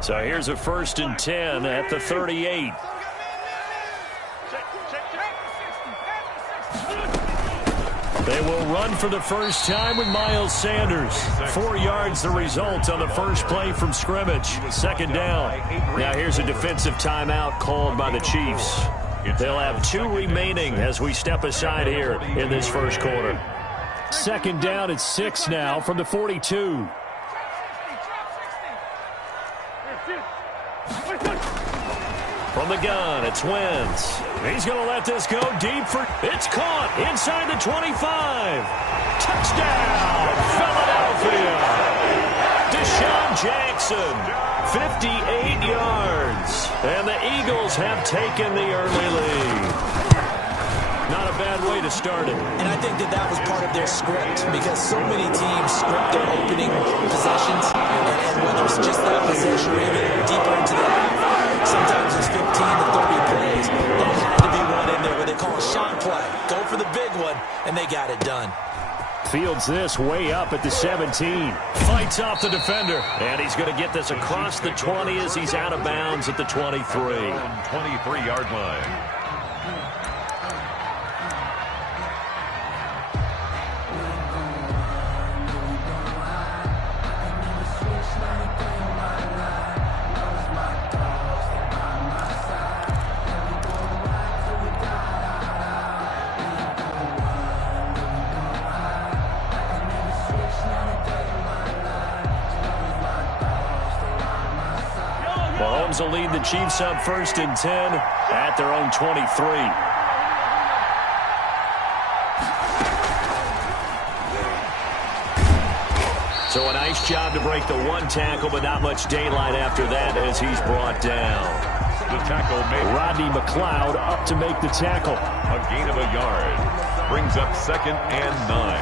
So here's a 1st and 10 at the 38. They will run for the first time with Miles Sanders. 4 yards the result on the first play from scrimmage. 2nd down. Now here's a defensive timeout called by the Chiefs. They'll have 2 remaining as we step aside here in this first quarter. 2nd down at 6 now from the 42. From the gun, it's Wentz. He's going to let this go deep for... It's caught inside the 25. Touchdown, Philadelphia. Deshaun Jackson, 58 yards. And the Eagles have taken the early lead. Not a bad way to start it. And I think that was part of their script, because so many teams script their opening possessions, and whether it's just that possession or even deeper into the half, sometimes it's 15 to 30 plays. That had to be one in there where they call a shot play. Go for the big one, and they got it done. Fields this way up at the 17. Fights off the defender. And he's going to get this across the 20 as he's out of bounds at the 23. 23-yard line. Mahomes will lead the Chiefs up 1st and 10 at their own 23. So a nice job to break the 1 tackle, but not much daylight after that as he's brought down. The tackle made. Rodney McLeod up to make the tackle. A gain of a yard. Brings up 2nd and 9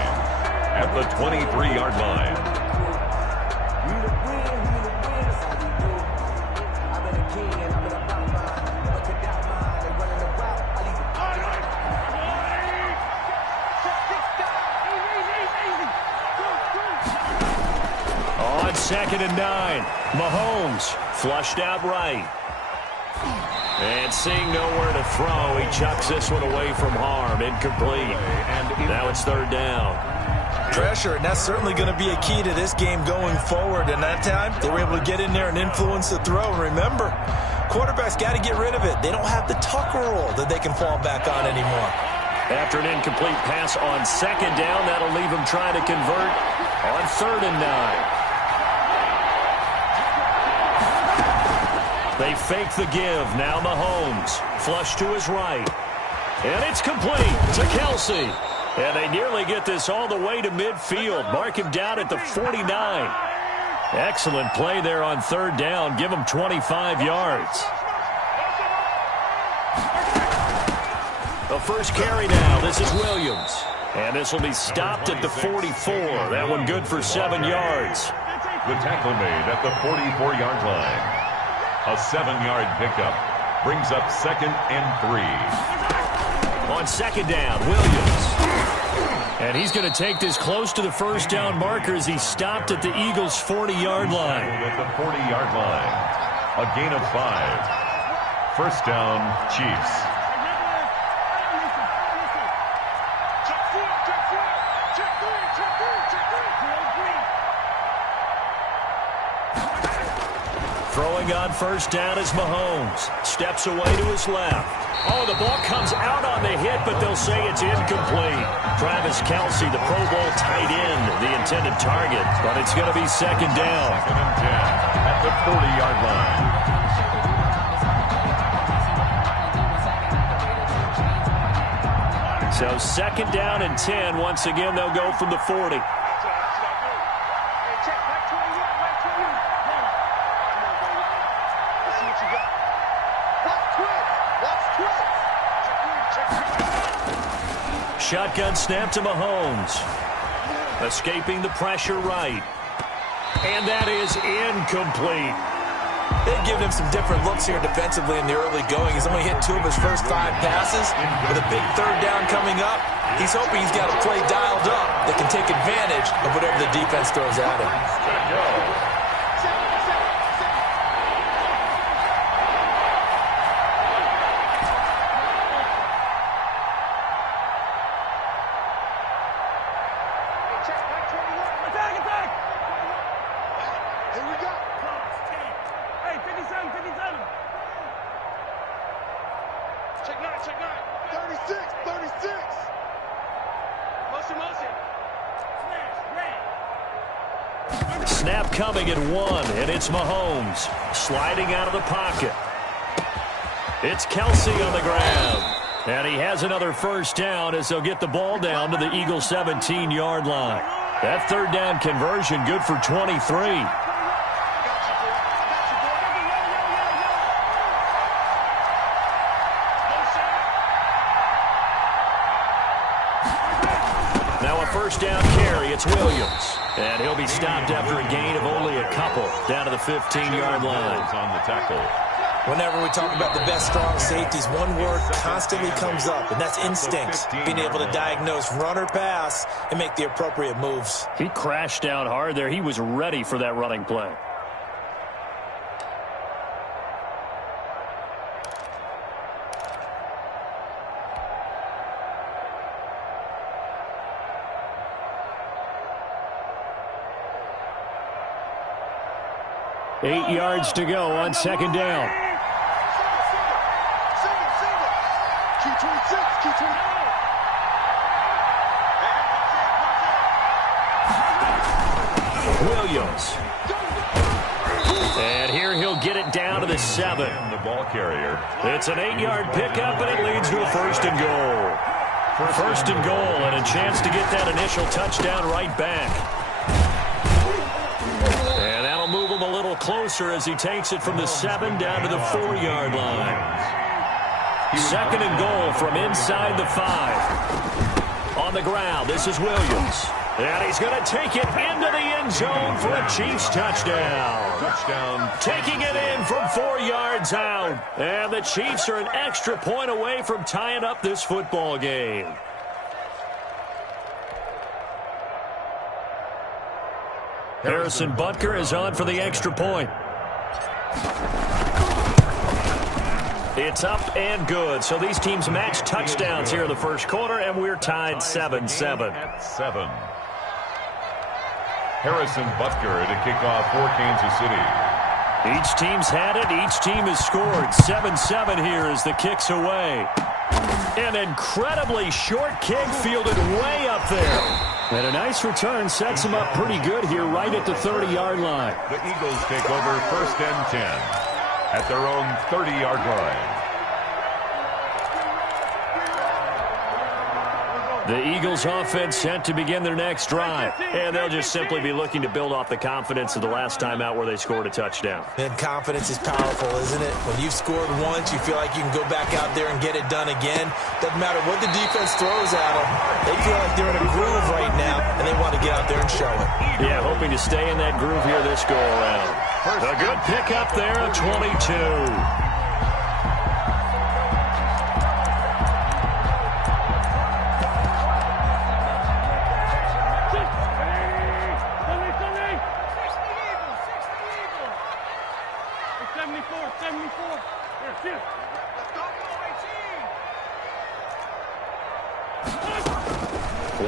at the 23-yard line. On 2nd and 9, Mahomes flushed out right. And seeing nowhere to throw, he chucks this one away from harm. Incomplete. And now it's 3rd down. Pressure, and that's certainly going to be a key to this game going forward. And that time, they were able to get in there and influence the throw. And remember, quarterbacks got to get rid of it. They don't have the Tucker rule that they can fall back on anymore. After an incomplete pass on 2nd down, that'll leave him trying to convert on 3rd and 9. They fake the give. Now Mahomes. Flush to his right. And it's complete to Kelsey. And they nearly get this all the way to midfield. Mark him down at the 49. Excellent play there on 3rd down. Give him 25 yards. The first carry now. This is Williams. And this will be stopped at the 44. That one good for 7 yards. The tackle made at the 44-yard line. A 7-yard pickup brings up 2nd and 3. On 2nd down, Williams. And he's going to take this close to the first down marker as he stopped at the Eagles' 40-yard line. At the 40-yard line. A gain of 5. First down, Chiefs. Throwing on first down is Mahomes. Steps away to his left. Oh, the ball comes out on the hit, but they'll say it's incomplete. Travis Kelsey, the Pro Bowl tight end, the intended target. But it's going to be 2nd down. 2nd and 10 at the 40-yard line. So 2nd down and 10. Once again, they'll go from the 40. Shotgun snap to Mahomes. Escaping the pressure right. And that is incomplete. They've given him some different looks here defensively in the early going. He's only hit 2 of his first 5 passes. With a big 3rd down coming up, he's hoping he's got a play dialed up that can take advantage of whatever the defense throws at him. Here we go. Hey, 57, 57. Check 9, check 9. 36, 36. Motion, motion. Snap coming at 1, and it's Mahomes sliding out of the pocket. It's Kelsey on the ground. And he has another first down as they'll get the ball down to the Eagles' 17-yard line. That third down conversion good for 23. Now a first down carry. It's Williams. And he'll be stopped after a gain of only a couple down to the 15-yard line. On the tackle. Whenever we talk about the best strong safeties, one word constantly comes up, and that's instinct. Being able to diagnose run or pass and make the appropriate moves. He crashed down hard there. He was ready for that running play. Eight yards to go on second down. Williams. And here he'll get it down to the 7. The ball carrier. It's an 8-yard pickup, and it leads to a first and goal. First and goal, and a chance to get that initial touchdown right back. And that'll move him a little closer as he takes it from the 7 down to the 4-yard line. Second and goal from inside the 5. On the ground, this is Williams. And he's going to take it into the end zone for a Chiefs touchdown. Touchdown. Taking it in from 4 yards out. And the Chiefs are an extra point away from tying up this football game. Harrison Butker is on for the extra point. It's up and good. So these teams match touchdowns here in the first quarter, and we're tied 7-7. At 7. Harrison Butker to kick off for Kansas City. Each team's had it. Each team has scored. 7-7 here as the kick's away. An incredibly short kick fielded way up there. And a nice return sets them up pretty good here right at the 30-yard line. The Eagles take over first and 10 at their own 30-yard line. The Eagles offense set to begin their next drive. And they'll just simply be looking to build off the confidence of the last time out where they scored a touchdown. And confidence is powerful, isn't it? When you've scored once, you feel like you can go back out there and get it done again. Doesn't matter what the defense throws at them. They feel like they're in a groove right now, and they want to get out there and show it. Yeah, hoping to stay in that groove here this go-around. A good pickup there at 22.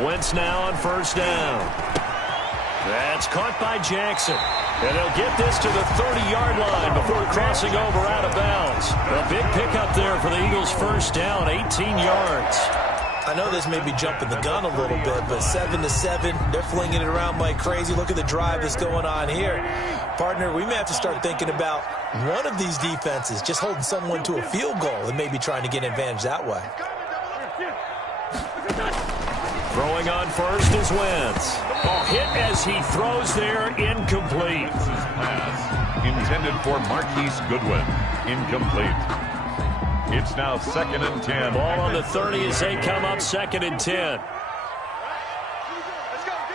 Wentz now on first down. That's caught by Jackson. And they'll get this to the 30-yard line before crossing over out of bounds. A big pickup there for the Eagles' first down, 18 yards. I know this may be jumping the gun a little bit, but 7-7, they're flinging it around like crazy. Look at the drive that's going on here. Partner, we may have to start thinking about one of these defenses just holding someone to a field goal and maybe trying to get an advantage that way. Throwing on first is Wentz. Hit as he throws there, incomplete. Pass intended for Marquise Goodwin. Incomplete. It's now 2nd and 10. Ball on the 30 as they come up 2nd and 10. Let's go, D.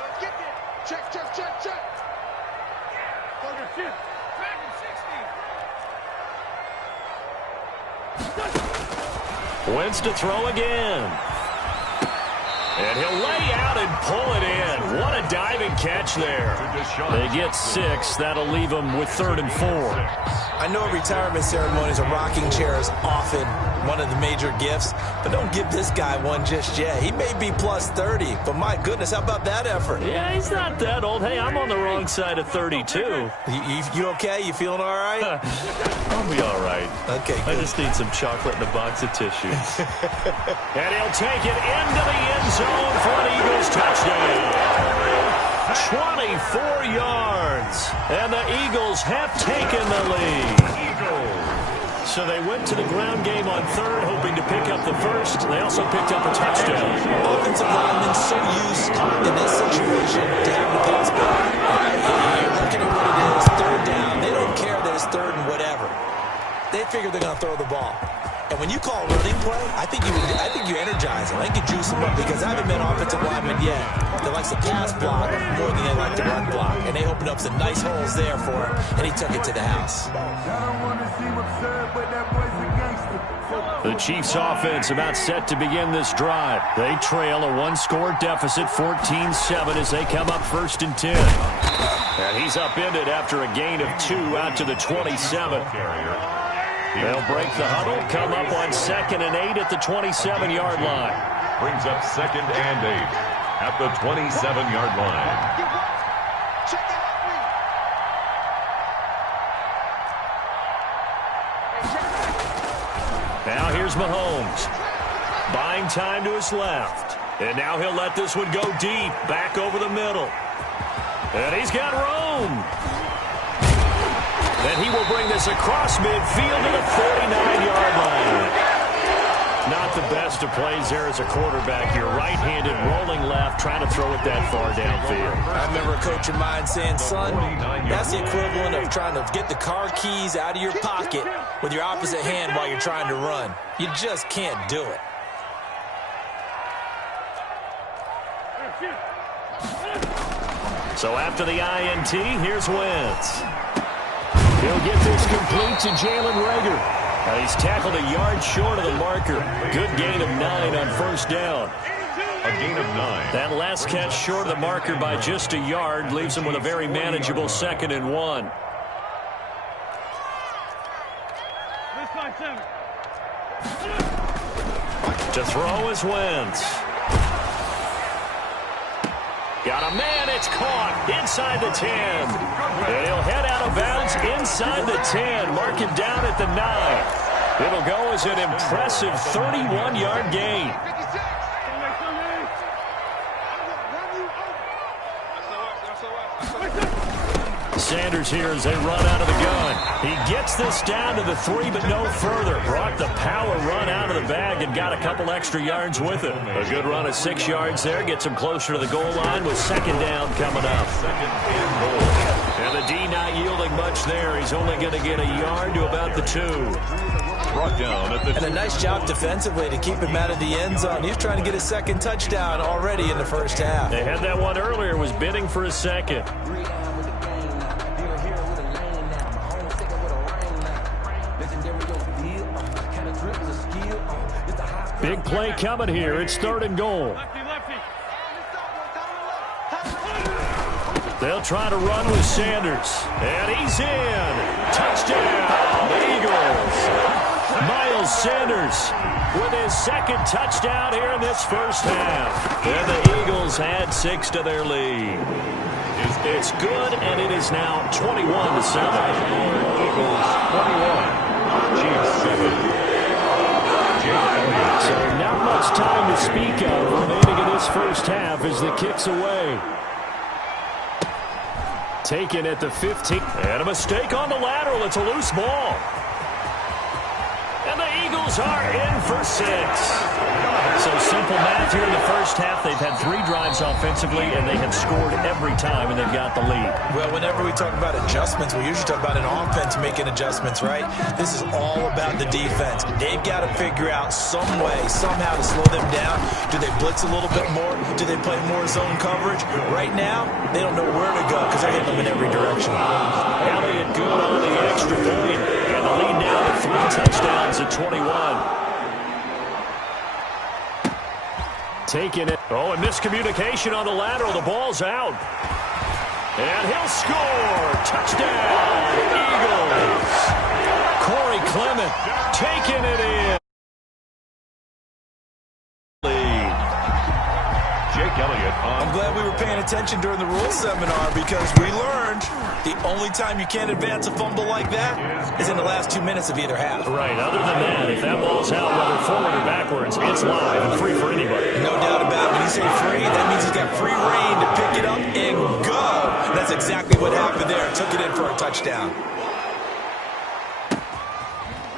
Let's get there. Check, check, check, check. Wentz to throw again. And he'll lay out and pull it in. What a diving catch there. They get 6. That'll leave them with 3rd and 4. I know retirement ceremonies or rocking chairs often one of the major gifts, but don't give this guy one just yet. He may be plus 30, but my goodness, how about that effort? Yeah, he's not that old. Hey, I'm on the wrong side of 32. You okay? You feeling all right? I'll be all right. Okay, good. I just need some chocolate and a box of tissues. And he'll take it into the end zone for an Eagles touchdown. 24 yards, and the Eagles have taken the lead. So they went to the ground game on third, hoping to pick up the first. They also picked up a touchdown. Offensive linemen so used in this situation to having to pass back. You're looking at what it is, third down. They don't care that it's third and whatever. They figure they're going to throw the ball. And when you call running play, I think you energize them. I think you juice them up because I haven't met offensive linemen yet that likes to pass block more than they like to run block. And they opened up some nice holes there for him, and he took it to the house. The Chiefs offense about set to begin this drive. They trail a one-score deficit, 14-7, as they come up 1st and 10. And he's upended after a gain of 2 out to the 27. They'll break the huddle, come up on 2nd and 8 at the 27-yard line. Brings up 2nd and 8 at the 27-yard line. Now here's Mahomes. Buying time to his left. And now he'll let this one go deep, back over the middle. And he's got room. And he will bring this across midfield to the 49-yard line. Not the best of plays there as a quarterback. You're right-handed, rolling left, trying to throw it that far downfield. I remember a coach of mine saying, son, that's the equivalent of trying to get the car keys out of your pocket with your opposite hand while you're trying to run. You just can't do it. So after the INT, here's Wentz. He'll get this complete to Jalen Reagor. He's tackled a yard short of the marker. Good gain of 9 on 1st down. A gain of 9. That last catch short of the marker by just a yard leaves him with a very manageable 2nd and 1. To throw is Wentz. Got a man, it's caught inside the 10. And he'll head out of bounds inside the 10. Mark him down at the 9. It'll go as an impressive 31-yard gain. Sanders here as they run out of the gun. He gets this down to the 3, but no further. Brought the power run out of the bag and got a couple extra yards with it. A good run of 6 yards there. Gets him closer to the goal line with 2nd down coming up. 2nd and goal. And the D not yielding much there. He's only going to get a yard to about the 2. Brought down at the And a nice job defensively to keep him out of the end zone. He's trying to get his 2nd touchdown already in the 1st half. They had that one earlier, was bidding for a 2nd. Big play coming here. It's 3rd and goal. They'll try to run with Sanders. And he's in. Touchdown, Eagles. Miles Sanders with his 2nd touchdown here in this 1st half. And the Eagles add 6 to their lead. It's good, and it is now 21-7. Eagles 21. Chiefs 7. So not much time to speak of remaining in this 1st half as the kick's away. Taken at the 15. And a mistake on the lateral. It's a loose ball. And the Eagles are in for 6. So simple math here in the 1st half. They've had 3 drives offensively, and they have scored every time, and they've got the lead. Well, whenever we talk about adjustments, we usually talk about an offense making adjustments, right? This is all about the defense. They've got to figure out some way, somehow to slow them down. Do they blitz a little bit more? Do they play more zone coverage? Right now, they don't know where to go because they're hitting them in every direction. Elliott good on the extra point, and the lead now to 3 touchdowns at 21. Taking it. Oh, and miscommunication on the lateral. The ball's out. And he'll score. Touchdown, Eagles. Corey Clement taking it in. attention during the rules seminar because we learned the only time you can't advance a fumble like that is in the last 2 minutes of either half. Right. Other than that, if that ball's out, whether forward or backwards, it's live and free for anybody. No doubt about it. When you say free, that means he's got free reign to pick it up and go. That's exactly what happened there. Took it in for a touchdown.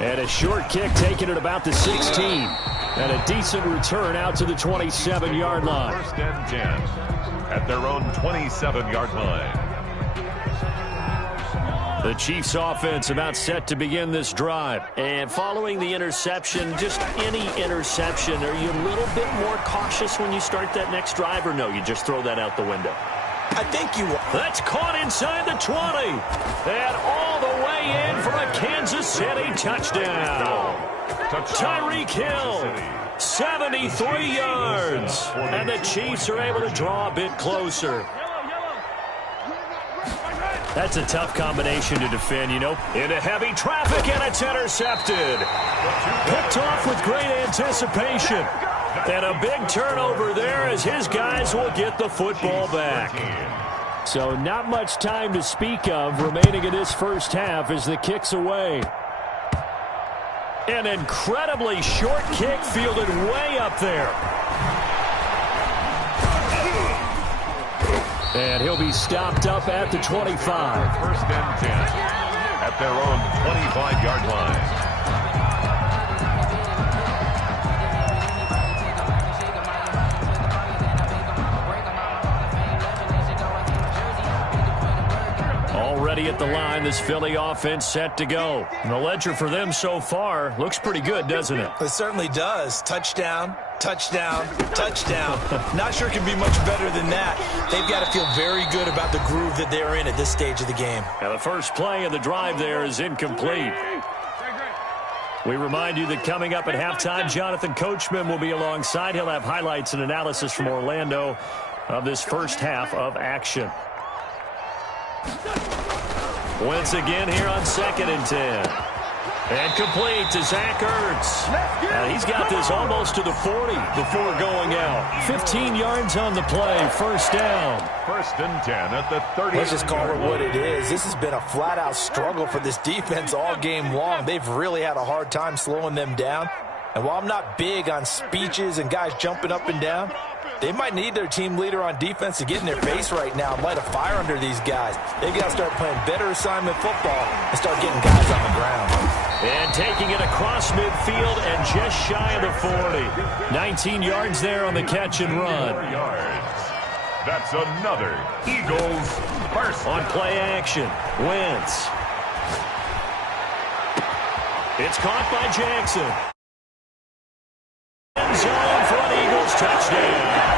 And a short kick taken at about the 16. And a decent return out to the 27-yard line. First and 10 at their own 27-yard line. The Chiefs offense about set to begin this drive. And following the interception, just any interception, are you a little bit more cautious when you start that next drive, or no, you just throw that out the window? I think you are. That's caught inside the 20. And all the way in for a Kansas City touchdown. Tyreek Hill, 73 yards. And the Chiefs are able to draw a bit closer. That's a tough combination to defend, you know. Into heavy traffic, and it's intercepted. Picked off with great anticipation. And a big turnover there as his guys will get the football back. So not much time to speak of remaining in this first half as the kick's away. An incredibly short kick fielded way up there. And he'll be stopped up at the 25. First and 10 at their own 25-yard line. Already at the line, this Philly offense set to go. And the ledger for them so far looks pretty good, doesn't it? It certainly does. Touchdown, touchdown, touchdown. Not sure it can be much better than that. They've got to feel very good about the groove that they're in at this stage of the game. And the first play of the drive there is incomplete. We remind you that coming up at halftime, Jonathan Coachman will be alongside. He'll have highlights and analysis from Orlando of this first half of action. Once again here on 2nd and 10. And complete to Zach Ertz. And he's got this almost to the 40 before going out. 15 yards on the play, first down. First and 10 at the 30. Let's just call it what it is. This has been a flat-out struggle for this defense all game long. They've really had a hard time slowing them down. And while I'm not big on speeches and guys jumping up and down, they might need their team leader on defense to get in their face right now and light a fire under these guys. They've got to start playing better assignment football and start getting guys on the ground. And taking it across midfield and just shy of the 40. 19 yards there on the catch and run. That's another Eagles first. On play action, Wentz. It's caught by Jackson. End zone for an Eagles touchdown.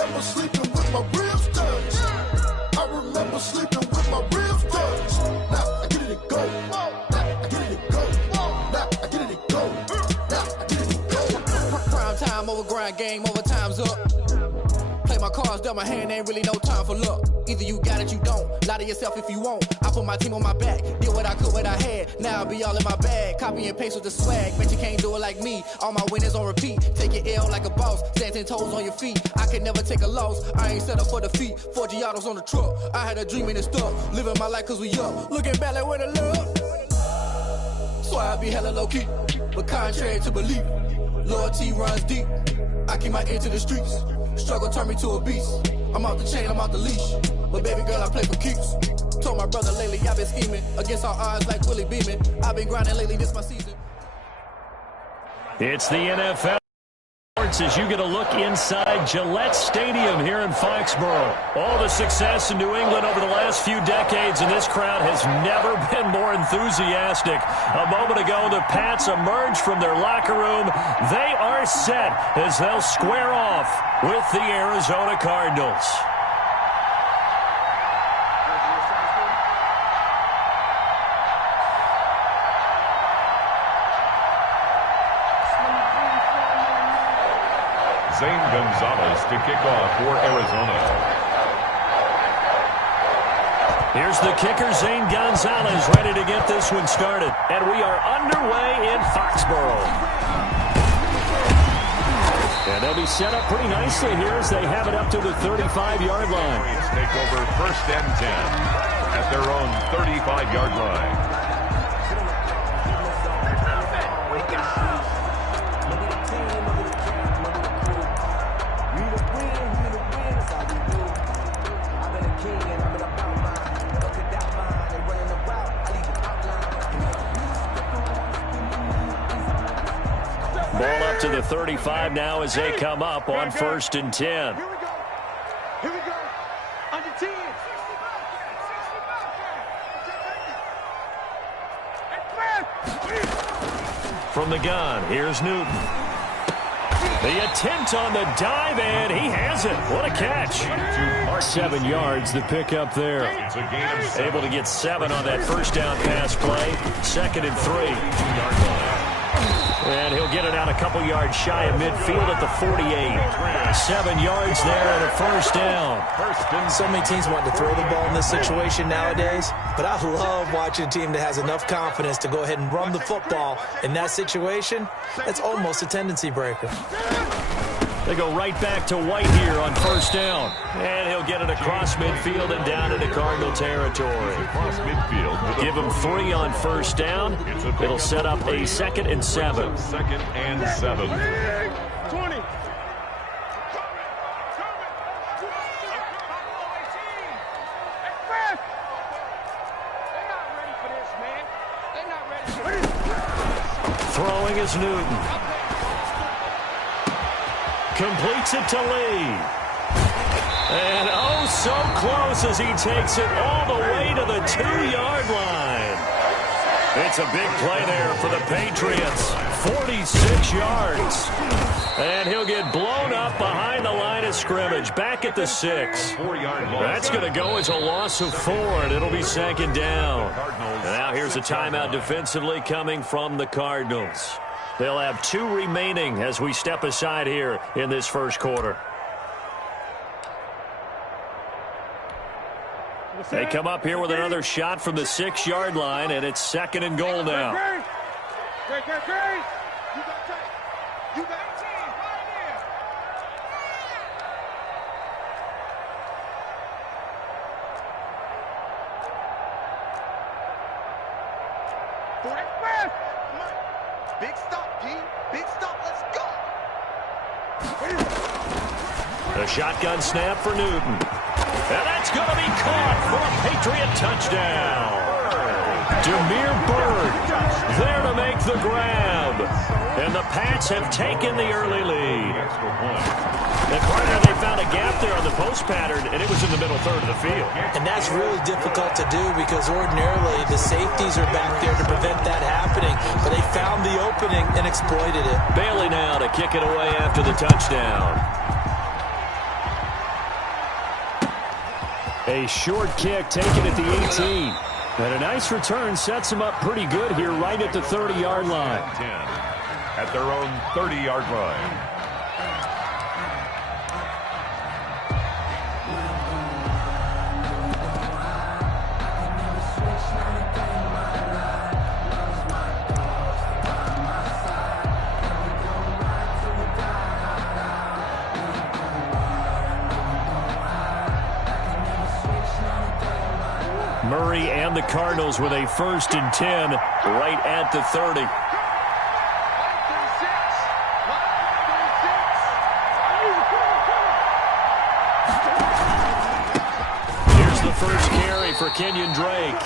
remember sleeping with my ribs touched. I remember sleeping with my ribs touched. Now I get it and go. Now I get it and go. Now I get it and go. Now I get it and go. Prime time over grind game, over time's up. Play my cards, dealt my hand, ain't really no time for luck. Either you got it, you don't. Lie to yourself if you won't. I put my team on my back, did what I could, what I had. Now I'll be all in my bag. Copy and paste with the swag. Bet you can't do it like me. All my winners on repeat. Take your L like a boss. Stand 10 toes on your feet. I can never take a loss. I ain't set up for defeat. 4 Giottos on the truck. I had a dream and it stuck. Living my life cause we up. Looking back like where the love. So I be hella low key. But contrary to belief, loyalty runs deep. I keep my ear to the streets. Struggle turned me to a beast. I'm out the chain, I'm out the leash. But baby girl, I play for keeps. Told my brother lately, I've been scheming. Against all odds like Willie Beeman. I've been grinding lately, this my season. It's the NFL. As you get a look inside Gillette Stadium here in Foxborough. All the success in New England over the last few decades, and this crowd has never been more enthusiastic. A moment ago, the Pats emerged from their locker room. They are set as they'll square off with the Arizona Cardinals. Zane Gonzalez to kick off for Arizona. Here's the kicker, Zane Gonzalez, ready to get this one started. And we are underway in Foxborough. And they'll be set up pretty nicely here as they have it up to the 35-yard line. Take over 1st and 10 at their own 35-yard line. Ball up to the 35 now as they come up on 1st and 10. Here we go. Here we go. Under 10. From the gun, here's Newton. The attempt on the dive, and he has it. What a catch. 7 yards, the pickup there. Able to get 7 on that first down pass play. 2nd and 3. And he'll get it out a couple yards shy of midfield at the 48. 7 yards there and a first down. So many teams want to throw the ball in this situation nowadays, but I love watching a team that has enough confidence to go ahead and run the football in that situation. That's almost a tendency breaker. They go right back to White here on first down. And he'll get it across midfield and down into Cardinal territory. Across midfield. Give him 3 on first down. It'll set up a 2nd and 7. 2nd and 7. 20. Throwing is Newton. Completes it to Lee. And oh, so close as he takes it all the way to the 2-yard line. It's a big play there for the Patriots. 46 yards. And he'll get blown up behind the line of scrimmage. Back at the 6. That's going to go as a loss of 4, and it'll be 2nd down. And now here's a timeout defensively coming from the Cardinals. They'll have 2 remaining as we step aside here in this first quarter. They come up here with another shot from the 6-yard line, and it's 2nd and goal now. You got You got Big stop, G. Big stop. Let's go. The shotgun snap for Newton. And that's going to be caught for a Patriot touchdown. Demir Bird there to make the grab. And the Pats have taken the early lead. And partner, they found a gap there on the post pattern, and it was in the middle third of the field. And that's really difficult to do because ordinarily the safeties are back there to prevent that happening. But they found the opening and exploited it. Bailey now to kick it away after the touchdown. A short kick taken at the 18. And a nice return sets him up pretty good here right at the 30-yard line. 10 at their own 30-yard line. Murray and the Cardinals with a 1st and 10 right at the 30. Here's the first carry for Kenyon Drake.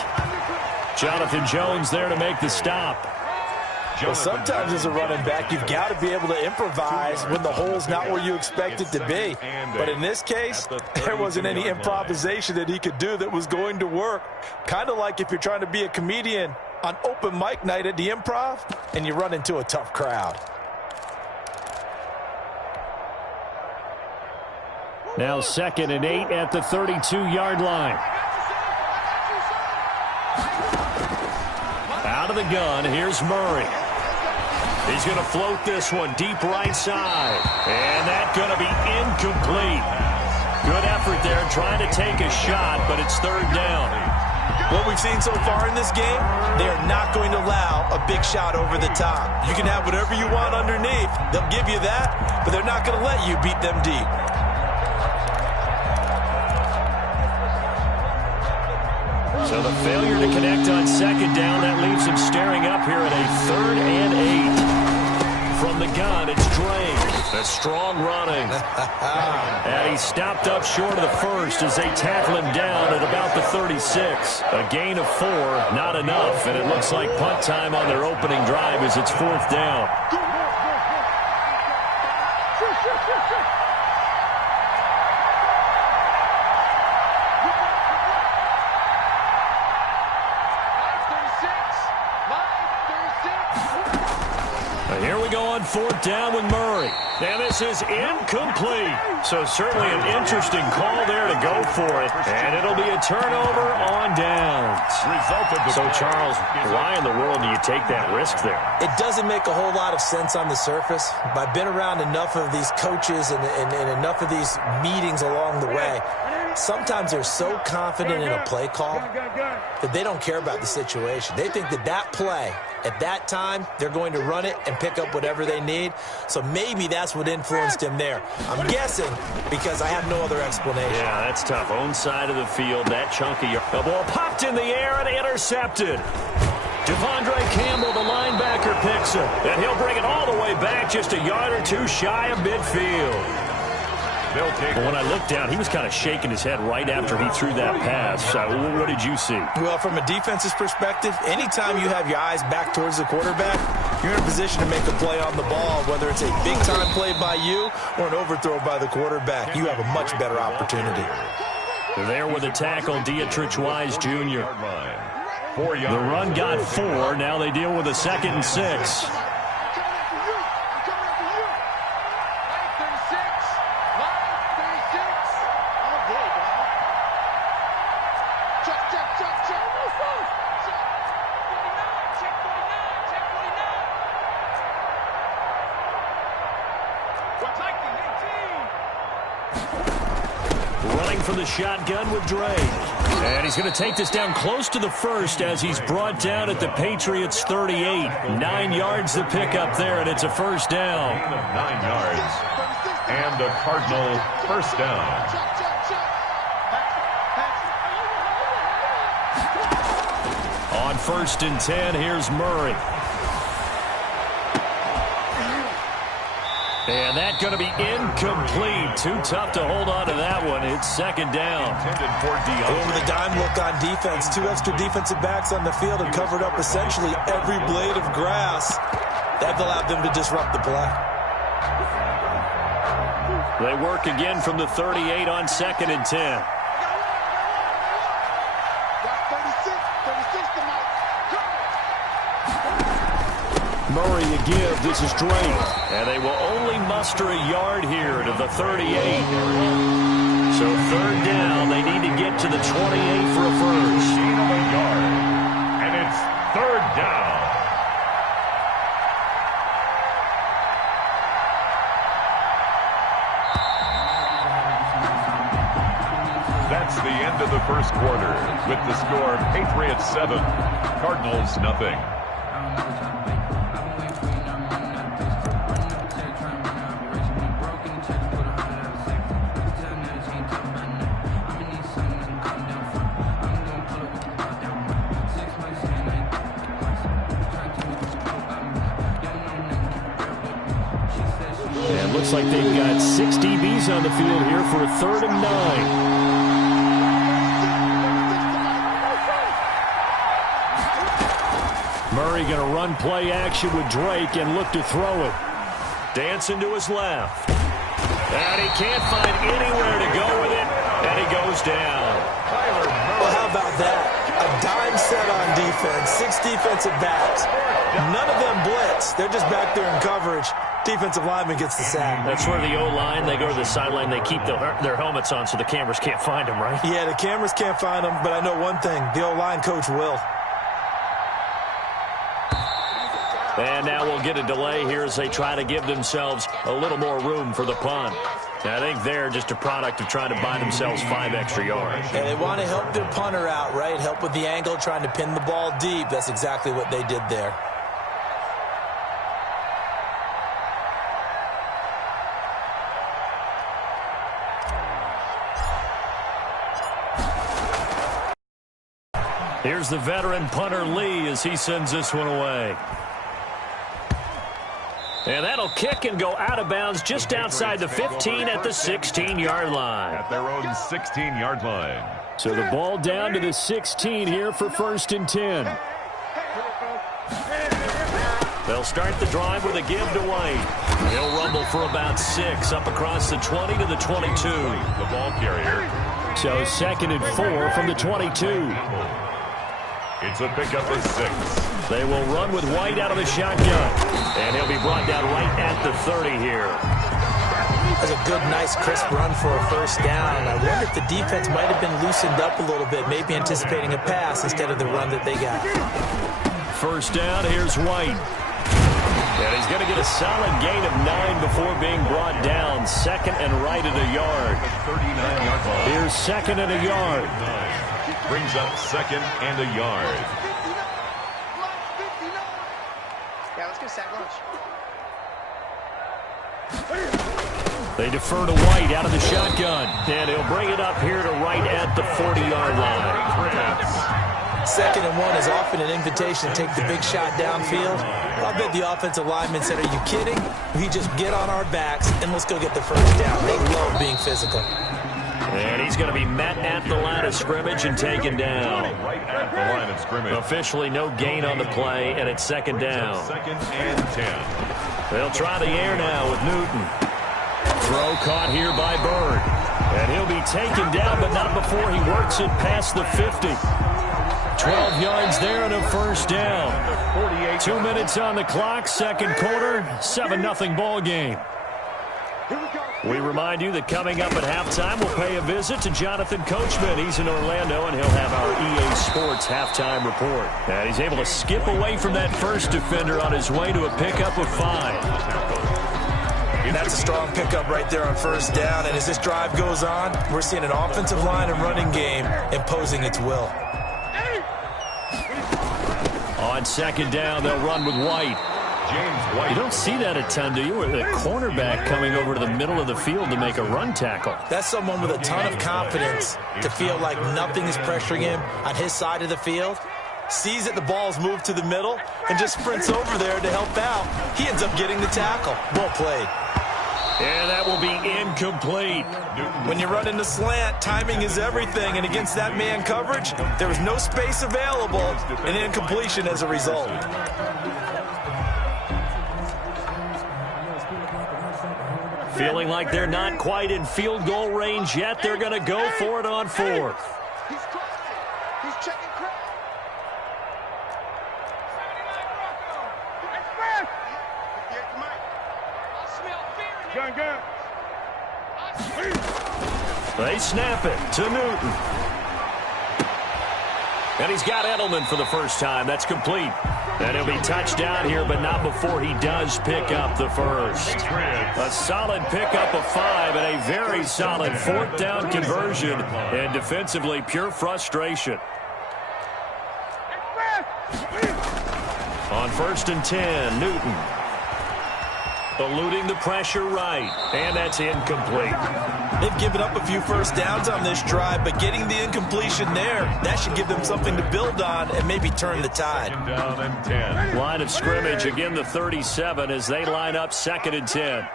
Jonathan Jones there to make the stop. Well, sometimes as a running back, you've got to be able to improvise when the hole's not where you expect it to be. But in this case, there wasn't any improvisation that he could do that was going to work. Kind of like if you're trying to be a comedian on open mic night at the Improv and you run into a tough crowd. Now 2nd and 8 at the 32-yard line. Out of the gun, here's Murray. He's going to float this one deep right side. And that's going to be incomplete. Good effort there trying to take a shot, but it's 3rd down. What we've seen so far in this game, they are not going to allow a big shot over the top. You can have whatever you want underneath. They'll give you that, but they're not going to let you beat them deep. So the failure to connect on 2nd down, that leaves him staring up here at a 3rd and 8. From the gun, it's Drake. A strong running. And he stopped up short of the 1st as they tackle him down at about the 36. A gain of 4, not enough. And it looks like punt time on their opening drive as it's 4th down. Here we go on 4th down with Murray. And this is incomplete. So certainly an interesting call there to go for it. And it'll be a turnover on downs. So, Charles, why in the world do you take that risk there? It doesn't make a whole lot of sense on the surface. But I've been around enough of these coaches and enough of these meetings along the way. Sometimes they're so confident in a play call that they don't care about the situation. They think that that play, at that time, they're going to run it and pick up whatever they need. So maybe that's what influenced him there. I'm guessing because I have no other explanation. Yeah, that's tough. Own side of the field, that chunky. The ball popped in the air and intercepted. Devondre Campbell, the linebacker, picks it. And he'll bring it all the way back just a yard or two shy of midfield. When I looked down, he was kind of shaking his head right after he threw that pass. What did you see? Well, from a defense's perspective, anytime you have your eyes back towards the quarterback, you're in a position to make a play on the ball, whether it's a big-time play by you or an overthrow by the quarterback. You have a much better opportunity. There with the tackle, Dietrich Wise Jr. The run got 4. Now they deal with a 2nd and 6. From the shotgun with Drake. And he's going to take this down close to the 1st as he's brought down at the Patriots 38. 9 yards to pick up there, and it's a 1st down. 9 yards. And a Cardinal 1st down. On 1st and 10, here's Murray. And that's going to be incomplete. Too tough to hold on to that one. It's 2nd down. Over the dime look on defense. 2 extra defensive backs on the field and covered up essentially every blade of grass. That allowed them to disrupt the play. They work again from the 38 on 2nd and 10. Murray to give. This is Drake. And they will only muster a yard here to the 38. So 3rd down. They need to get to the 28 for a first. Gain of a yard. And it's 3rd down. That's the end of the first quarter. With the score, Patriots 7, Cardinals nothing. And looks like they've got 6 DBs on the field here for a 3rd and 9. Murray going to run play action with Drake and look to throw it. Dancing to his left. And he can't find anywhere to go with it, and he goes down. Well, how about that? A dime set on defense, 6 defensive backs. None of them blitz. They're just back there in coverage. Defensive lineman gets the sack. That's where the O-line, they go to the sideline, they keep their helmets on so the cameras can't find them, right? Yeah, the cameras can't find them, but I know one thing. The O-line coach will. And now we'll get a delay here as they try to give themselves a little more room for the punt. I think they're just a product of trying to buy themselves 5 extra yards. Yeah, they want to help their punter out, right? Help with the angle, trying to pin the ball deep. That's exactly what they did there. Here's the veteran punter Lee as he sends this one away. And that'll kick and go out of bounds just outside the 15 at the 16-yard line. At their own 16-yard line. So the ball down to the 16 here for 1st and 10. They'll start the drive with a give to White. He'll rumble for about 6 up across the 20 to the 22. The ball carrier. So 2nd and 4 from the 22. It's a pickup of 6. They will run with White out of the shotgun. And he'll be brought down right at the 30 here. That's a good, nice, crisp run for a 1st down. I wonder if the defense might have been loosened up a little bit, maybe anticipating a pass instead of the run that they got. 1st down, here's White. And he's going to get a solid gain of 9 before being brought down. 2nd and right at a yard. 39-yard line. Here's 2nd and a yard. Brings up 2nd and a yard. Yeah, let's get sack lunch. They defer to White out of the shotgun. And he'll bring it up here to right at the 40-yard line. 2nd and 1 is often an invitation to take the big shot downfield. I bet the offensive lineman said, are you kidding? We just get on our backs and let's go get the 1st down. They love being physical. And he's going to be met at the line of scrimmage and taken down. Right at the line of scrimmage. Officially no gain on the play, and it's 2nd down. 2nd and 10. They'll try the air now with Newton. Throw caught here by Bird. And he'll be taken down, but not before he works it past the 50. 12 yards there and a 1st down. 2 minutes on the clock, 2nd quarter, 7-0 ball game. We remind you that coming up at halftime, we'll pay a visit to Jonathan Coachman. He's in Orlando, and he'll have our EA Sports halftime report. And he's able to skip away from that first defender on his way to a pickup of 5. That's a strong pickup right there on 1st down. And as this drive goes on, we're seeing an offensive line and running game imposing its will. On 2nd down, they'll run with White. James White. You don't see that a ton, do you? With a cornerback coming over to the middle of the field to make a run tackle. That's someone with a ton of confidence to feel like nothing is pressuring him on his side of the field. Sees that the ball's moved to the middle and just sprints over there to help out. He ends up getting the tackle. Well played. And that will be incomplete. When you run into slant, timing is everything. And against that man coverage, there was no space available, and incompletion as a result. Feeling like they're not quite in field goal range yet. They're going to go for it on 4th. He's crossing. He's checking crowd. Gun. They snap it to Newton. And he's got Edelman for the first time. That's complete. And he'll be touchdown here, but not before he does pick up the first. A solid pickup of 5 and a very solid 4th down conversion. And defensively, pure frustration. On 1st and 10, Newton. Eluding the pressure right. And that's incomplete. They've given up a few first downs on this drive, but getting the incompletion there, that should give them something to build on and maybe turn the tide. Down and 10. Line of scrimmage, again the 37 as they line up 2nd and 10.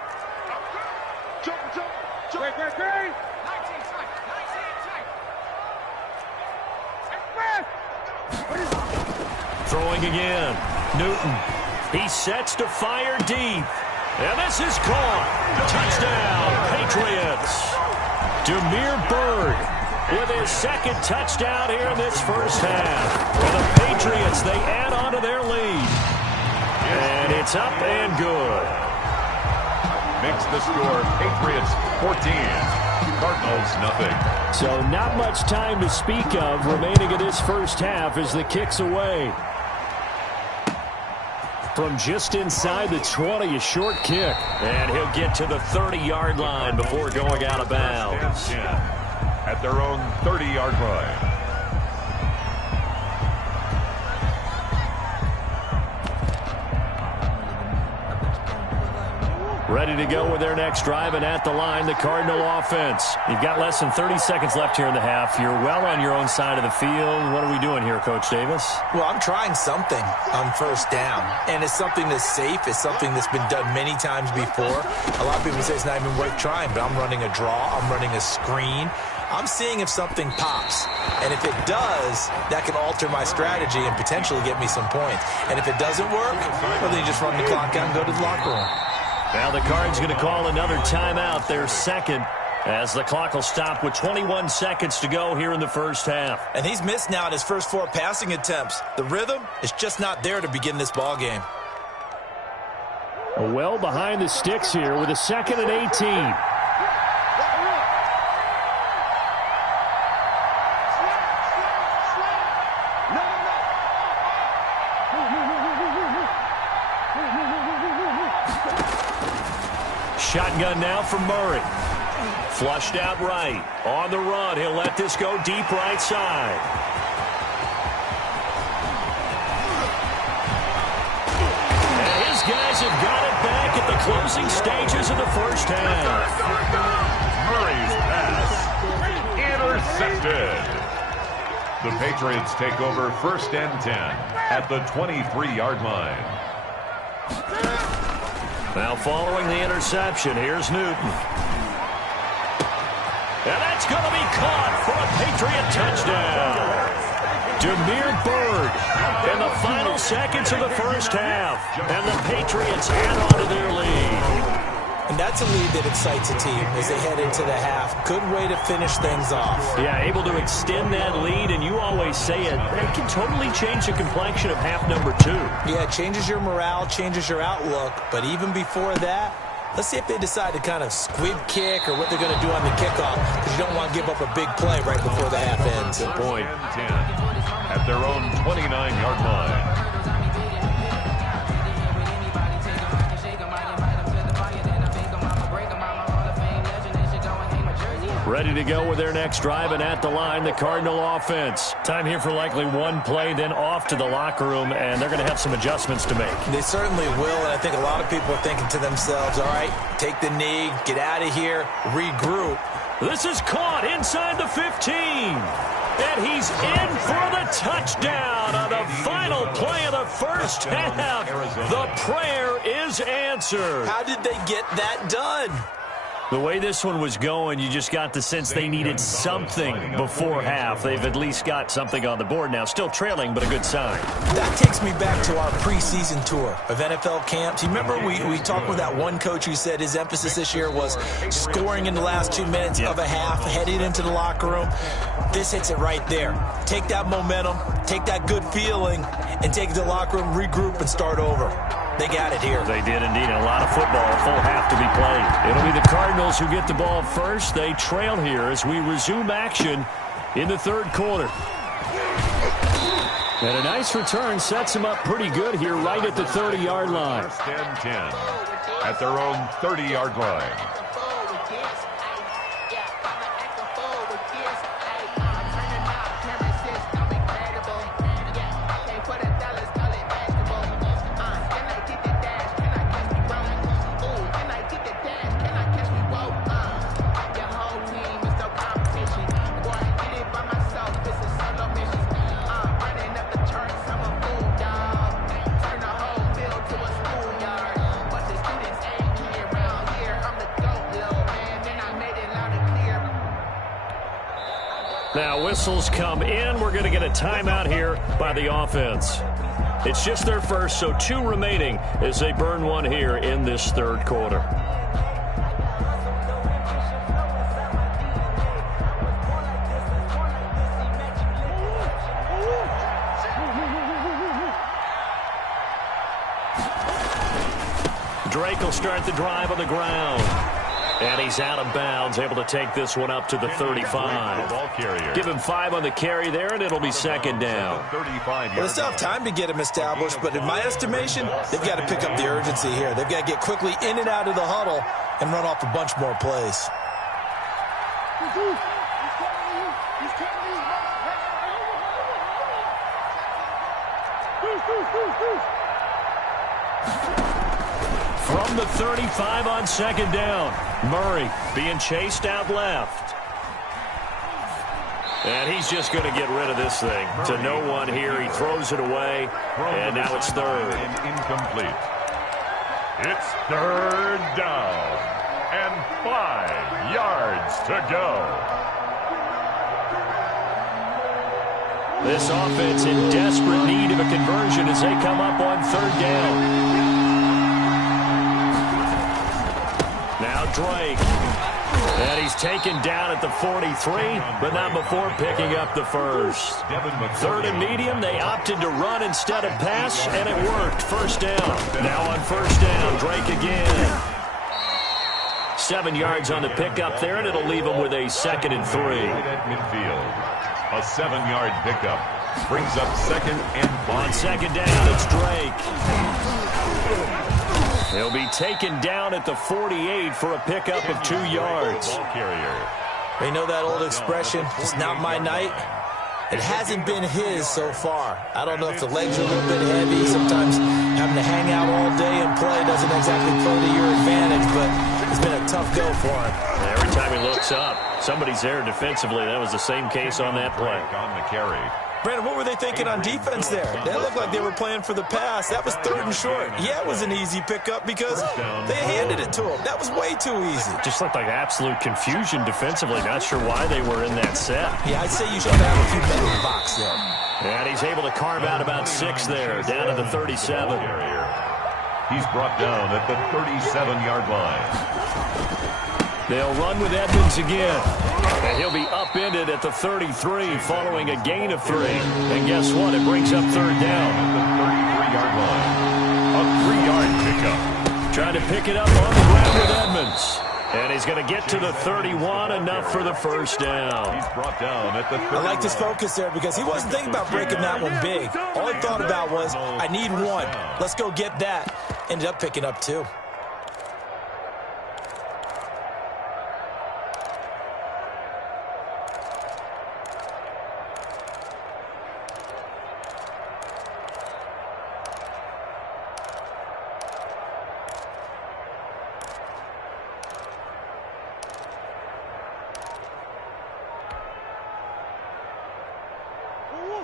Throwing again. Newton. He sets to fire deep. And this is caught. Touchdown, Patriots. Demir Bird with his 2nd touchdown here in this first half. And the Patriots, they add on to their lead. And it's up and good. Makes the score Patriots 14. Cardinals nothing. So not much time to speak of remaining in this first half as the kick's away. From just inside the 20, a short kick. And he'll get to the 30-yard line before going out of bounds. At their own 30-yard line. Ready to go with their next drive, and at the line, the Cardinal offense. You've got less than 30 seconds left here in the half. You're well on your own side of the field. What are we doing here, Coach Davis? Well, I'm trying something on first down, and it's something that's safe. It's something that's been done many times before. A lot of people say it's not even worth trying, but I'm running a draw. I'm running a screen. I'm seeing if something pops, and if it does, that can alter my strategy and potentially get me some points. And if it doesn't work, well, then you just run the clock out and go to the locker room. Now the Cards going to call another timeout, their 2nd, as the clock will stop with 21 seconds to go here in the first half. And he's missed now in his first 4 passing attempts. The rhythm is just not there to begin this ball game. Well behind the sticks here with a 2nd and 18. Shotgun now for Murray. Flushed out right. On the run. He'll let this go deep right side. And his guys have got it back at the closing stages of the first half. Murray's pass intercepted. The Patriots take over 1st and 10 at the 23-yard line. Now following the interception, here's Newton. And that's going to be caught for a Patriot touchdown. Demir Bird in the final seconds of the first half. And the Patriots add on to their lead. And that's a lead that excites a team as they head into the half. Good way to finish things off. Yeah, able to extend that lead, and you always say it can totally change the complexion of half number 2. Yeah, it changes your morale, changes your outlook. But even before that, let's see if they decide to kind of squib kick or what they're going to do on the kickoff, because you don't want to give up a big play right before the half ends. Good point. 10 at their own 29-yard line. Ready to go with their next drive, and at the line, the Cardinal offense. Time here for likely one play, then off to the locker room, and they're going to have some adjustments to make. They certainly will, and I think a lot of people are thinking to themselves, all right, take the knee, get out of here, regroup. This is caught inside the 15, and he's in for the touchdown on the final play of the first half. The prayer is answered. How did they get that done? The way this one was going, you just got the sense they needed something before half. They've at least got something on the board now. Still trailing, but a good sign. That takes me back to our preseason tour of NFL camps. You remember we talked with that one coach who said his emphasis this year was scoring in the last 2 minutes of a half, heading into the locker room. This hits it right there. Take that momentum, take that good feeling, and take it to the locker room, regroup, and start over. They got it here. They did indeed. A lot of football, a full half to be played. It'll be the Cardinals who get the ball first. They trail here as we resume action in the third quarter. And a nice return sets them up pretty good here right at the 30-yard line. First and 10 at their own 30-yard line. Now whistles come in. We're going to get a timeout here by the offense. It's just their first, so 2 remaining as they burn one here in this third quarter. Drake will start the drive on the ground. And he's out of bounds, able to take this one up to the 35. Give him 5 on the carry there, and it'll be second down. Well, they still have time to get him established, but in my estimation, they've got to pick up the urgency here. They've got to get quickly in and out of the huddle and run off a bunch more plays. From the 35 on second down, Murray being chased out left. And he's just going to get rid of this thing to no one here. He throws it away, and now it's third. Incomplete. It's third down and 5 yards to go. This offense in desperate need of a conversion as they come up on third down. Now Drake. And he's taken down at the 43, but not before picking up the first. Third and medium, they opted to run instead of pass, and it worked. First down. Now on first down, Drake again. 7 yards on the pickup there, and it'll leave him with a 2nd and 3. At midfield. A 7-yard pickup brings up 2nd and 3. On second down, it's Drake. He'll be taken down at the 48 for a pickup of 2 yards. You know that old expression, it's not my night? It hasn't been his so far. I don't know if the legs are a little bit heavy. Sometimes having to hang out all day and play doesn't exactly play to your advantage, but it's been a tough go for him. Every time he looks up, somebody's there defensively. That was the same case on that play. On the carry. Brandon, what were they thinking on defense there? They looked like they were playing for the pass. That was 3rd and short. Yeah, it was an easy pickup because they handed it to him. That was way too easy. Just looked like absolute confusion defensively. Not sure why they were in that set. Yeah, I'd say you should have a few men in the box there. And he's able to carve out about 6 there, down to the 37. He's brought down at the 37-yard line. They'll run with Edmonds again. And he'll be upended at the 33 following a gain of 3. And guess what? It brings up third down. At the 33-yard line. A 3-yard pickup. Trying to pick it up on the ground with Edmonds. And he's going to get to the 31, enough for the first down. He's brought down at the 31. I like this focus there because he wasn't thinking about breaking that one big. All he thought about was, I need 1. Let's go get that. Ended up picking up 2.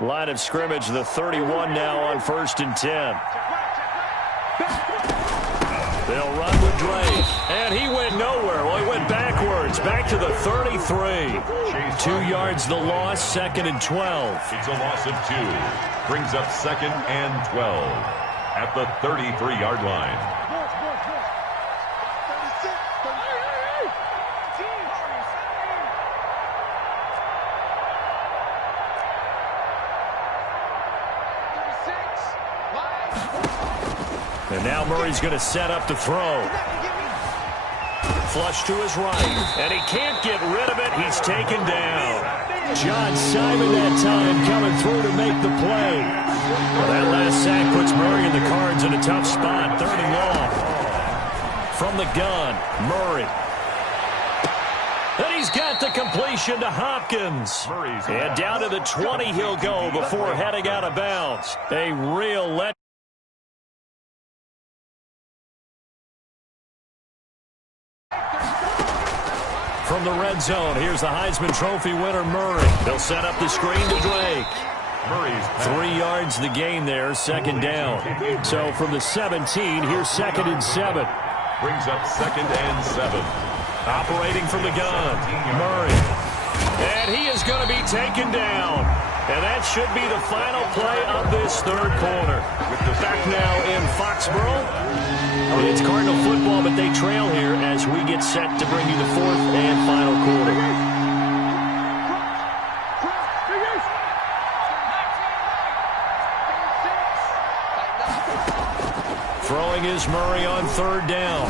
Line of scrimmage, the 31 now on 1st and 10. They'll run with Drake. And he went nowhere. Well, he went backwards. Back to the 33. 2 yards the loss, 2nd and 12. It's a loss of 2. Brings up 2nd and 12 at the 33-yard line. And now Murray's going to set up the throw. Flush to his right. And he can't get rid of it. He's taken down. John Simon that time coming through to make the play. Well, that last sack puts Murray and the Cards in a tough spot. 3rd and long. From the gun, Murray. And he's got the completion to Hopkins. And down to the 20 he'll go before heading out of bounds. A real let. From the red zone, here's the Heisman Trophy winner, Murray. They'll set up the screen to Drake. 3 yards the gain there, 2nd down. So from the 17, here's 2nd and 7. Brings up 2nd and 7. Operating from the gun, Murray. And he is going to be taken down. And that should be the final play of this 3rd quarter. Back now in Foxborough. It's Cardinal football, but they trail here as we get set to bring you the 4th and final quarter. Throwing is Murray on 3rd down.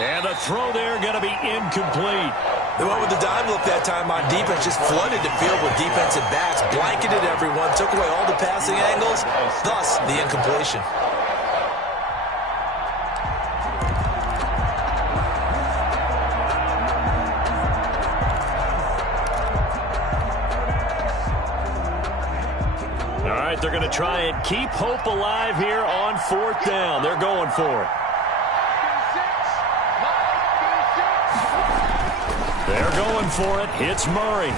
And the throw there going to be incomplete. They went with the dime look that time on defense, just flooded the field with defensive backs, blanketed everyone, took away all the passing angles, thus the incompletion. All right, they're going to try and keep hope alive here on 4th down. They're going for it. They're going for it. It's Murray.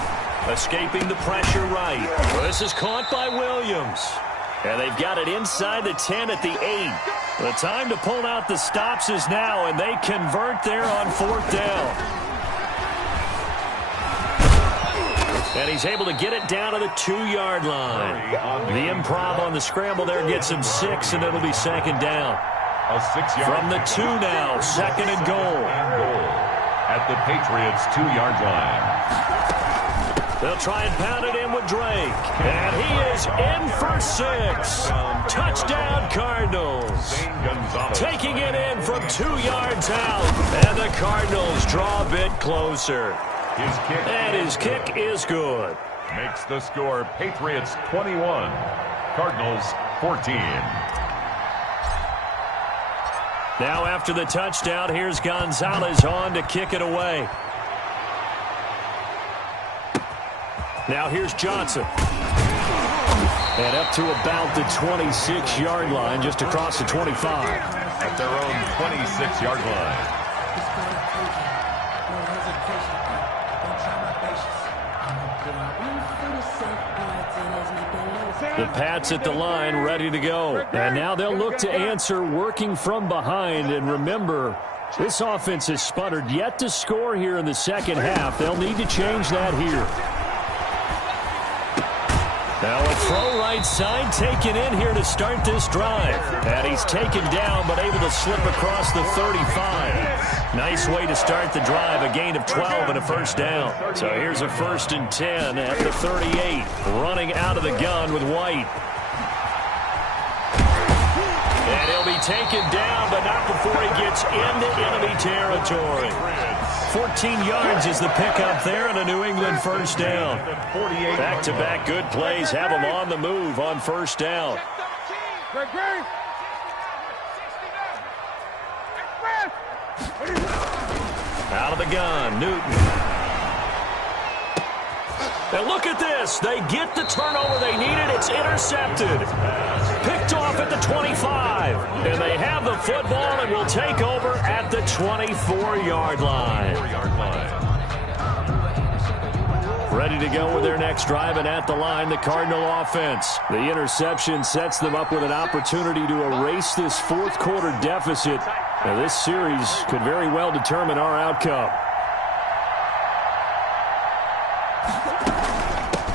Escaping the pressure right. Well, this is caught by Williams. And they've got it inside the 10 at the 8. The time to pull out the stops is now, and they convert there on 4th down. And he's able to get it down to the 2-yard line. The improv on the scramble there gets him 6, and it'll be 2nd down. A 6-yard from the 2 now, 2nd and goal. At the Patriots' 2-yard line. They'll try and pound it in with Drake. And he is in for 6. Touchdown, Cardinals. Taking it in from 2 yards out. And the Cardinals draw a bit closer. His kick is good. Makes the score Patriots 21, Cardinals 14. Now after the touchdown, here's Gonzalez on to kick it away. Now here's Johnson. And up to about the 26-yard line, just across the 25. At their own 26-yard line. The Pats at the line, ready to go. And now they'll look to answer working from behind. And remember, this offense has sputtered yet to score here in the 2nd half. They'll need to change that here. Now a throw right side taken in here to start this drive. And he's taken down but able to slip across the 35. Nice way to start the drive, a gain of 12 and a 1st down. So here's a 1st and 10 at the 38. Running out of the gun with White. And he'll be taken down, but not before he gets into enemy territory. 14 yards is the pickup there and a New England 1st down. Back-to-back good plays have him on the move on 1st down. Out of the gun, Newton. And look at this. They get the turnover they needed. It's intercepted. Picked off at the 25. And they have the football and will take over at the 24-yard line. Ready to go with their next drive, and at the line, the Cardinal offense. The interception sets them up with an opportunity to erase this 4th quarter deficit. Now, this series could very well determine our outcome.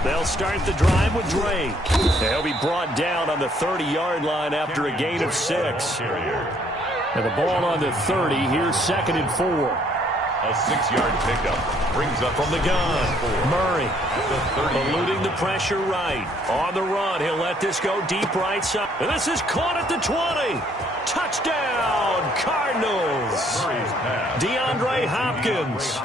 They'll start the drive with Drake. He'll be brought down on the 30-yard line after a gain of 6. And the ball on the 30. Here's 2nd and 4. A 6-yard pickup brings up from the gun. Murray eluding the pressure right. On the run, he'll let this go deep right side. And this is caught at the 20. Touchdown, Cardinals. DeAndre Hopkins,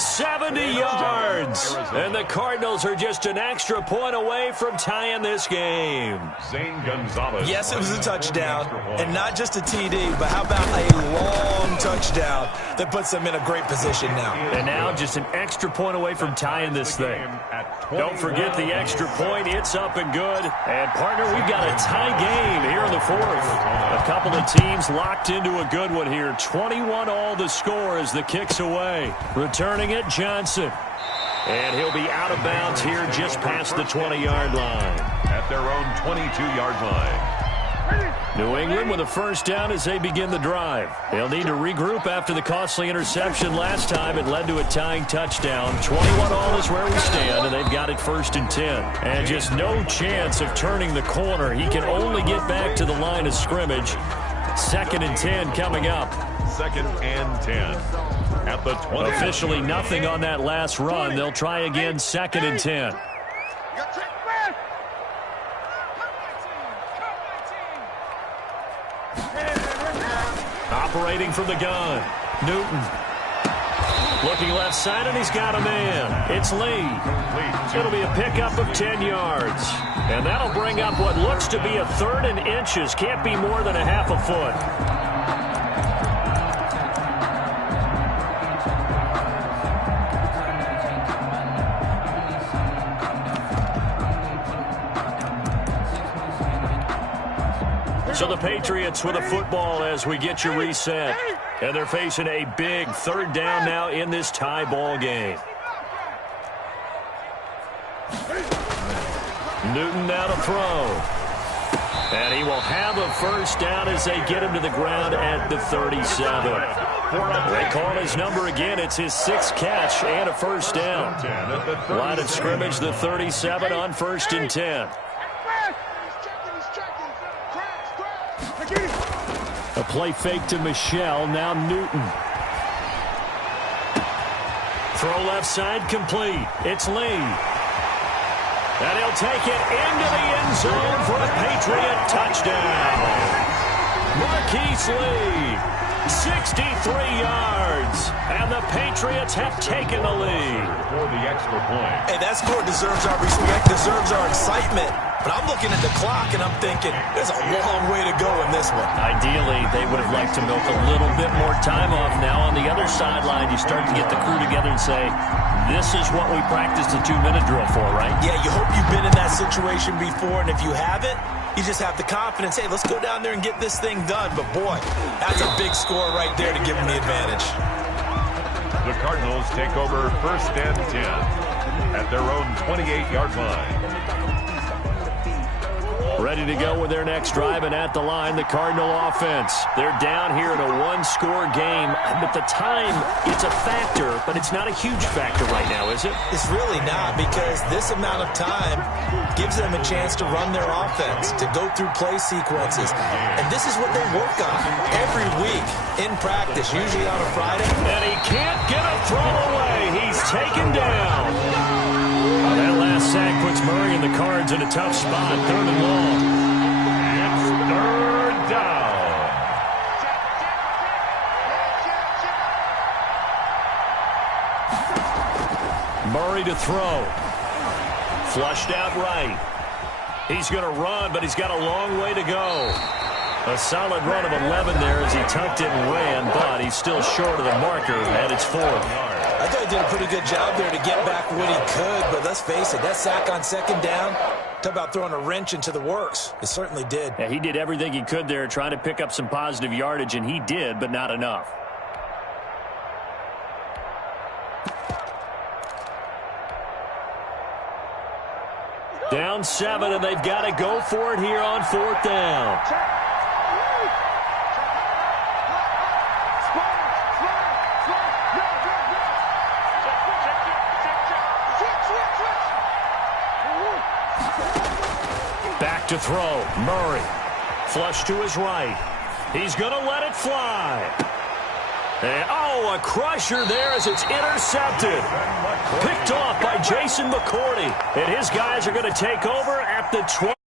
70 yards. And the Cardinals are just an extra point away from tying this game. Zane Gonzalez. Yes, it was a touchdown. And not just a TD, but how about a long touchdown that puts them in a great position now. And now just an extra point away from tying this thing. Don't forget the extra point. It's up and good. And, partner, we've got a tie game here in the fourth. A couple of teams locked into a good one here. 21-all the score as the kick's away. Returning it, Johnson. And he'll be out of bounds here just past the 20-yard line. At their own 22-yard line. New England with a first down as they begin the drive. They'll need to regroup after the costly interception last time. It led to a tying touchdown. 21-all is where we stand, and they've got it 1st and 10. And just no chance of turning the corner. He can only get back to the line of scrimmage. 2nd and 10 coming up. 2nd and 10. At the 20. Officially nothing on that last run. They'll try again 2nd and 10. Operating from the gun. Newton. Looking left side, and he's got a man. It's Lee. It'll be a pickup of 10 yards. And that'll bring up what looks to be a 3rd and inches. Can't be more than a half a foot. So the Patriots with a football as we get you reset. And they're facing a big 3rd down now in this tie ball game. Newton now to throw. And he will have a first down as they get him to the ground at the 37. They call his number again. It's his 6th catch and a first down. Line of scrimmage, the 37 on 1st and 10. A play fake to Michelle. Now Newton. Throw left side complete. It's Lee. And he'll take it into the end zone for a Patriot touchdown. Marquise Lee, 63 yards. And the Patriots have taken the lead. For the extra point. Hey, that score deserves our respect, deserves our excitement. But I'm looking at the clock, and I'm thinking, there's a long way to go in this one. Ideally, they would have liked to milk a little bit more time off. Now on the other sideline, you start to get the crew together and say, this is what we practiced a 2-minute drill for, right? Yeah, you hope you've been in that situation before, and if you haven't, you just have the confidence, hey, let's go down there and get this thing done. But, boy, that's a big score right there to give them the advantage. The Cardinals take over 1st and 10 at their own 28-yard line. Ready to go with their next drive, and at the line, the Cardinal offense. They're down here in a 1-score game, but the time, it's a factor, but it's not a huge factor right now, is it? It's really not, because this amount of time gives them a chance to run their offense, to go through play sequences. And this is what they work on every week in practice, usually on a Friday. And he can't get a throw away. He's taken down. That last sack puts Murray and the Cards in a tough spot. 3rd and long. It's 3rd down. Murray to throw. Flushed out right. He's going to run, but he's got a long way to go. A solid run of 11 there as he tucked it and ran, but he's still short of the marker at its 4th. I thought he did a pretty good job there to get back what he could, but let's face it, that sack on 2nd down, talk about throwing a wrench into the works. It certainly did. Yeah, he did everything he could there trying to pick up some positive yardage, and he did, but not enough. Down 7, and they've got to go for it here on 4th down. Back to throw. Murray. Flush to his right. He's going to let it fly. And, oh, a crusher there as it's intercepted. Picked off by Jason McCourty. And his guys are going to take over at the 20.